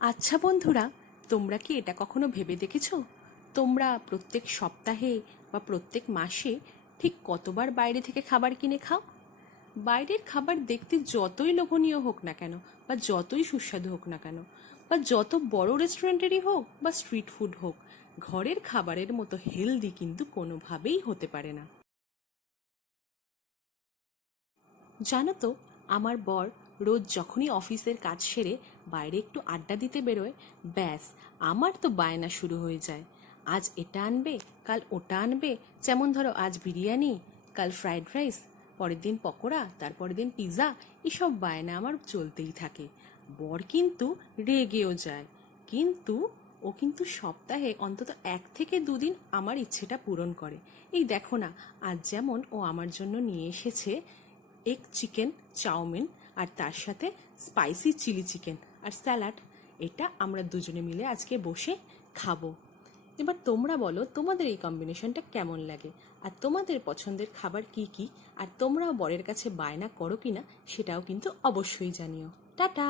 আচ্ছা বন্ধুরা, তোমরা কি এটা কখনো ভেবে দেখেছো তোমরা প্রত্যেক সপ্তাহে বা প্রত্যেক মাসে ঠিক কতবার বাইরে থেকে খাবার কিনে খাও? বাইরের খাবার দেখতে যতই লোভনীয় হোক না কেন, বা যতই সুস্বাদু হোক না কেন, বা যত বড় রেস্টুরেন্টেরই হোক বা স্ট্রিট ফুড হোক, ঘরের খাবারের মতো হেলদি কিন্তু কোনোভাবেই হতে পারে না। জানো তো, আমার বর রোজ যখনই অফিসের কাজ সেরে বাইরে একটু আড্ডা দিতে বেরোয়, ব্যাস আমার তো বায়না শুরু হয়ে যায়। আজ এটা আনবে, কাল ওটা আনবে। যেমন ধরো, আজ বিরিয়ানি, কাল ফ্রাইড রাইস, পরের দিন পকোড়া, তারপরের দিন পিৎজা। এসব বায়না আমার চলতেই থাকে। বর কিন্তু রেগেও যায়, কিন্তু ও কিন্তু সপ্তাহে অন্তত 1 থেকে 2 দিন আমার ইচ্ছেটা পূরণ করে। এই দেখো না, আজ যেমন ও আমার জন্য নিয়ে এসেছে এগ চিকেন চাউমিন, আর তার সাথে স্পাইসি চিলি চিকেন আর স্যালাড। এটা আমরা দুজনে মিলে আজকে বসে খাবো। এবার তোমরা বলো, তোমাদের এই কম্বিনেশনটা কেমন লাগে, আর তোমাদের পছন্দের খাবার কি কি, আর তোমরাও বরের কাছে বায়না করো কিনা সেটাও কিন্তু অবশ্যই জানিও। টাটা।